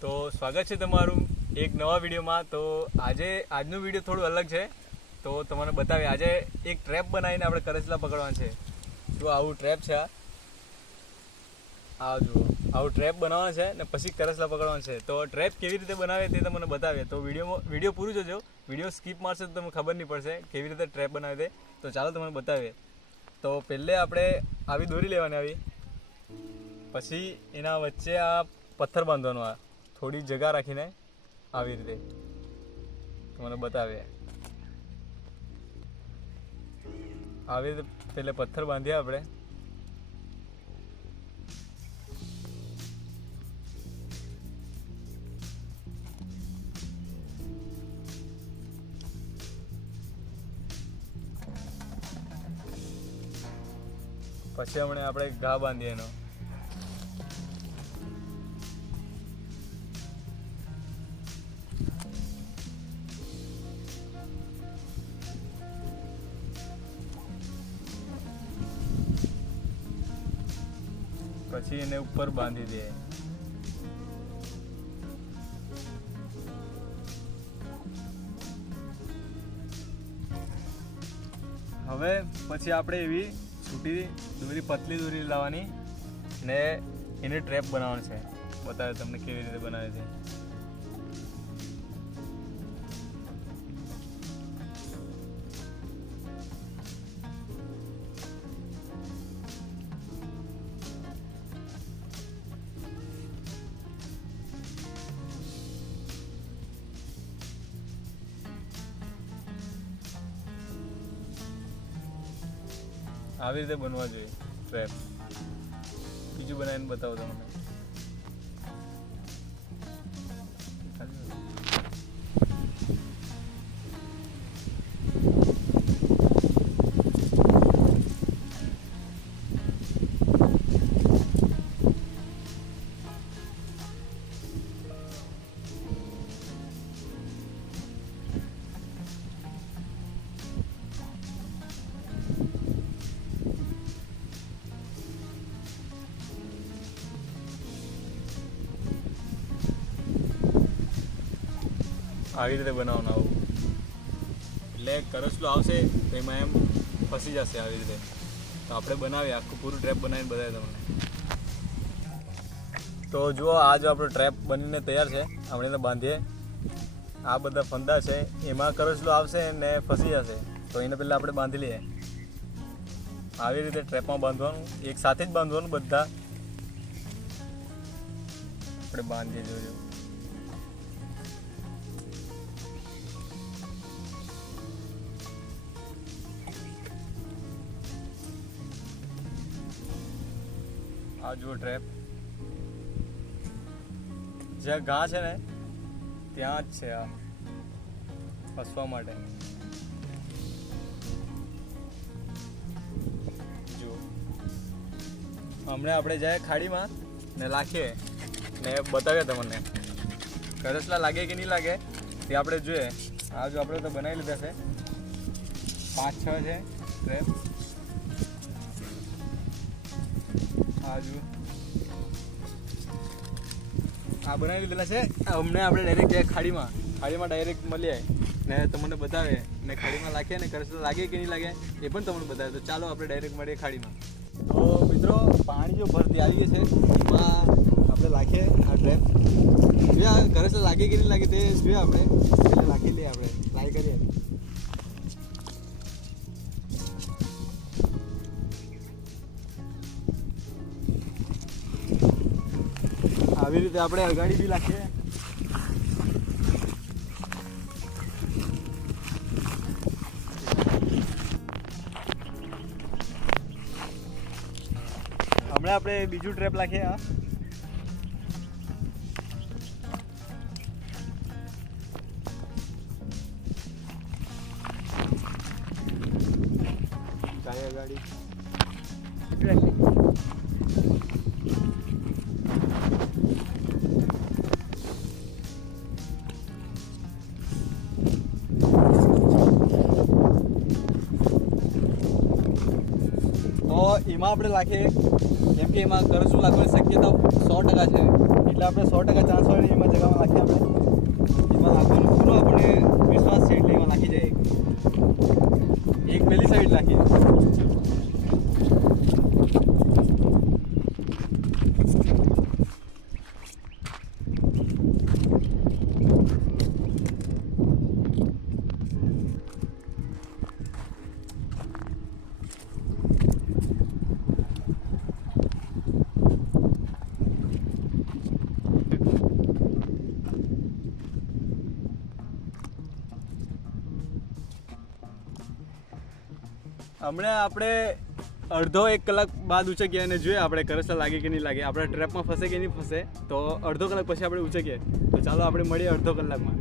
તો સ્વાગત છે તમારું એક નવા વિડીયોમાં. તો આજે, આજનું વીડિયો થોડું અલગ છે. તો તમને બતાવીએ, આજે એક ટ્રેપ બનાવીને આપણે કરચલા પકડવાના છે. જો આવું ટ્રેપ છે આ. આ જુઓ, આવું ટ્રેપ બનાવવાનું છે ને પછી કરચલા પકડવાનું છે. તો ટ્રેપ કેવી રીતે બનાવે તે તમને બતાવીએ. તો વિડીયોમાં વીડિયો પૂરું જોજો. વીડિયો સ્કીપ મારશે તો તમને ખબર નહીં પડશે કેવી રીતે ટ્રેપ બનાવે તે. તો ચાલો તમને બતાવીએ. તો પહેલે આપણે આવી દોરી લેવાની આવી. પછી એના વચ્ચે આ પથ્થર બાંધવાનો આ. થોડી જગા રાખીને આવી રીતે મને બતાવીએ. આવી રીતે પેલે પથ્થર બાંધ્યા આપણે. પછી હમણાં આપણે ઘા બાંધીએ એનો. પછી એને ઉપર બાંધી દે. હવે પછી આપણે એવી છૂટી દોરી, પતલી દોરી લાવવાની ને એને ટ્રેપ બનાવવાનું છે. બતાવે તમને કેવી રીતે બનાવે છે. આવી રીતે બનવા જોઈએ. ટ્રેપ બીજું બનાવીને બતાવો તમને આવી રીતે બનાવવાનું આવું. એટલે કરસલો આવશે તો એમાં એમ ફસી જશે આવી રીતે. તો આપણે બનાવીએ, આખું પૂરું ટ્રેપ બનાવીને બતાવીએ તમને. તો જુઓ, આ જો આપણો ટ્રેપ બનીને તૈયાર છે, આપણે એને બાંધીએ. આ બધા ફંદા છે, એમાં કરસલો આવશે ને ફસી જશે. તો એને પહેલાં આપણે બાંધી લઈએ. આવી રીતે ટ્રેપમાં બાંધવાનું, એક સાથે જ બાંધવાનું બધા. આપણે બાંધીએ, જોજો. આ જુઓ ટ્રેપ જ્યાં ઘા છે ને, ત્યાં જ છે આ. ફસવા માટે. જુઓ. હમણાં આપણે જાય ખાડીમાં ને લાખીએ ને બતાવીએ તમને. કરસલા લાગે કે નહીં લાગે, તે આપણે જોઈએ. આ જો આપણે તો બનાવી લીધા છે. પાંચ, છ છે ટ્રેપ જુઓ આ બનાવી લીધેલા છે? અમને આપણે ડાયરેક્ટ જાય ખાડીમાં ખાડીમાં ડાયરેક્ટ મળીએ ને તમને બતાવે, ને ખાડીમાં લાખીએ, ને કરશે લાગે કે નહીં લાગે, એ પણ તમને બતાવે. તો ચાલો આપણે ડાયરેક્ટ મળીએ ખાડીમાં. તો મિત્રો, પાણી જો ભરતી આવી છે, એમાં આપણે લાખીએ આ ડ્રેમ જોઈએ કરસલા લાગે કે નહીં લાગે તે જોઈએ આપણે. લાખી લઈએ આપણે. ટ્રાય કરીએ. આવી રીતે આપણે અગાડી બી લાખીએ. હમણાં આપણે બીજું ટ્રેપ લાખીએ આ એમાં આપણે લાખીએ કેમ કે એમાં કરશું લાગવાની શક્યતા સો ટકા છે. એટલે આપણે સો ટકા ચાન્સ હોય એમાં જગામાં નાખીએ આપણે હમણાં આપણે અડધો એક કલાક બાદ ઉચકીએ અને જોઈએ આપણે કરસલા લાગે કે નહીં લાગે. આપણે ટ્રેપમાં ફસે કે નહીં ફસે, તો અડધો કલાક પછી આપણે ઉચકીએ તો ચાલો આપણે મળીએ અડધો કલાકમાં.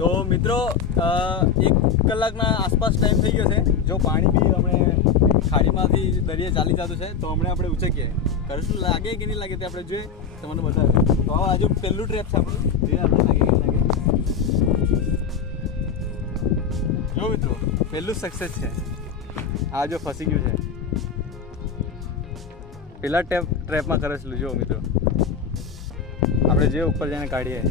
તો મિત્રો એક કલાકના આસપાસ ટાઈમ થઈ ગયો છે. જો પાણી બી આપણે ખાડીમાંથી દરિયે ચાલી જતું છે, તો હમણાં આપણે ઉચકીએ કરસલું લાગે કે નહીં લાગે તે આપણે જોઈએ. તમને બતાવે. તો આજુ પહેલું ટ્રેપ છે આપણું. જોઈએ આપણે લાગે કે લાગે. જો મિત્રો પહેલું સક્સેસ છે. આ જો ફસી ગયું છે. પેલા ટેપ ટ્રેપમાં કરેલું જો મિત્રો. આપણે જે ઉપર જઈને કાઢીએ.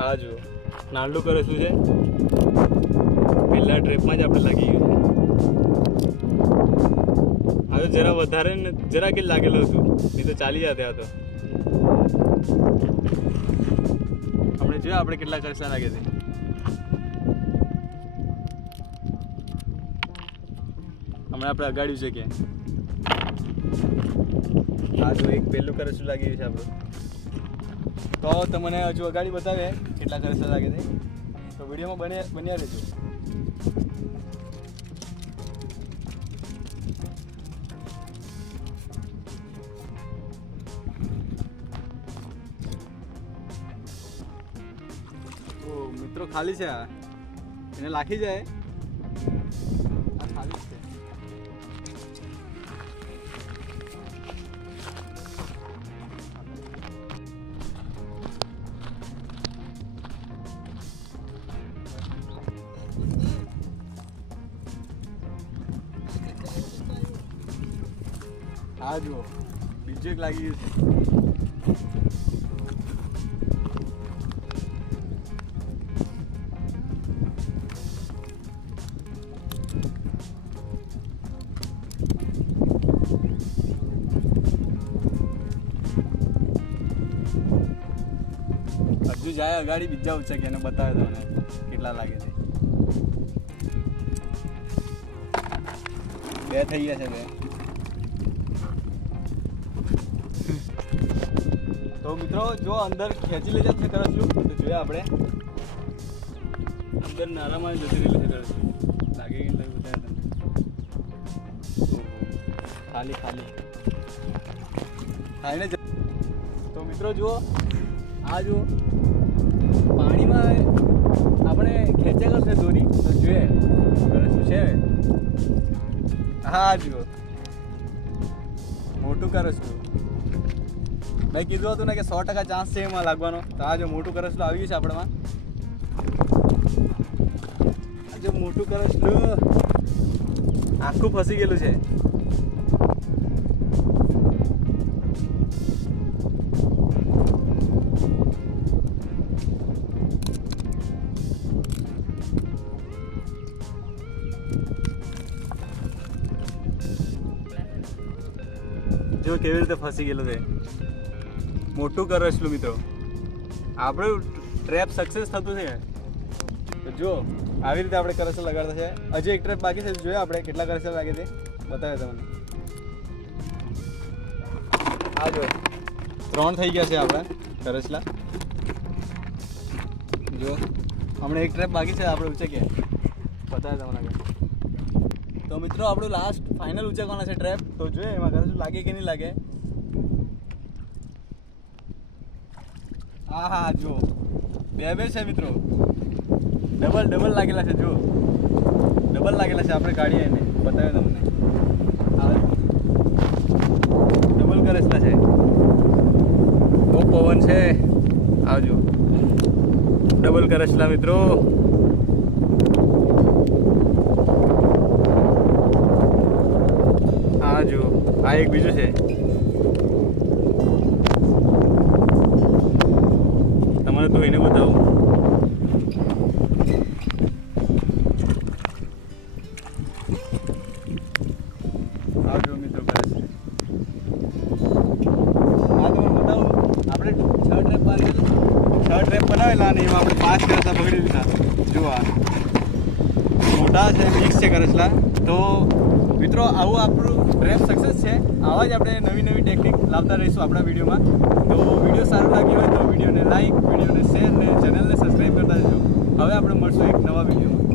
હા જુઓ. આ કરે શું છે? પેલા ટ્રેપમાં જ આપણે લાગી ગયું છે. તો જરા વધારે ને જરા કે લાગેલું હતું એ તો ચાલી જાતે આ તો. આપણે જોયા આપણે કેટલા ખર્ચા લાગે છે. હમણાં આપણે અગાડ્યું છે કે. આ જો એક પહેલું કરસલું લાગી છે આપણું? તો તમને હજુ અગાડી બતાવે કેટલા ખર્ચા લાગે છે. તો વિડીયોમાં બને બન્યા રહેજો. મિત્રો ખાલી છે આ. એને લાખી જાય. આ ખાલી આ જુઓ. બીજું એક લાગી ગયું છે. જાય અગાડી બીજા ઉચકે એને બતાવે તમને કેટલા લાગે છે. બે થઈ ગયા છે બે. તો મિત્રો, જો અંદર ખેંચી લેજો છે કરો છું તો જોઈએ આપણે. અંદર નારામાં જતી રહેલી છે છું લાગે કે લાગે બતાવે તમને? ખાલી ખાલી. ખાઈને તો મિત્રો, જુઓ. આ જુઓ. પાણીમાં આપણે ખેંચ્યા કરશે દોરી, તો જોઈએ. શું છે? હા, જુઓ. મોટું કરસલું મેં કીધું હતું ને કે સો ટકા ચાન્સ છે એમાં લાગવાનો. તો આ જો મોટું કરસલું આવ્યું છે આપણામાં. જો મોટું કરસલું આખું ફસી ગયેલું છે. જો કેવી રીતે ફસી ગયેલું છે. મોટું કરસલું મિત્રો. આપણું ટ્રેપ સક્સેસ થતું છે. જો આવી રીતે આપણે કરસલ લગાડતા છે. હજી એક ટ્રેપ બાકી છે જોઈએ આપણે કેટલા કરસલ લાગે છે? બતાવે તમને. આ જો ત્રણ થઈ ગયા છે આપણા કરસલા જો હમણાં એક ટ્રેપ બાકી છે, આપણે ઉચે કે બતાવે તમને આગળ. તો મિત્રો, આપણું લાસ્ટ ફાઇનલ ઉચકવાના છે ટ્રેપ તો જોઈએ એમાં કરસલું લાગે કે નહીં લાગે? હા હા જો બે બે છે મિત્રો. ડબલ ડબલ લાગેલા છે જો ડબલ લાગેલા છે. આપણે કાઢીએ એને. બતાવે તમને. હા. ડબલ કરેસલા છે. બહુ પવન છે. આવજો. ડબલ કરસલા મિત્રો આ જો આ એક બીજું છે. તમારે તો એને બતાવું. આવજો મિત્રો તો હું બતાવું. આપણે છ ટ્રેપ બાંધેલું છ ટ્રેપ બનાવેલા અને એમાં આપણે પાંચ પકડી લીધા જુઓ મોટા છે મિક્સ છે કરસલા તો મિત્રો, આવું આપણું રેપ સક્સેસ છે. આવા જ આપણે નવી નવી ટેકનિક લાવતા રહીશું આપણા વિડીયોમાં. તો વીડિયો સારો લાગ્યો હોય તો વિડીયોને લાઈક વિડીયોને શેર ને ચેનલને સબસ્ક્રાઈબ કરતા રહેજો. હવે આપણે મળશું એક નવા વિડીયોમાં.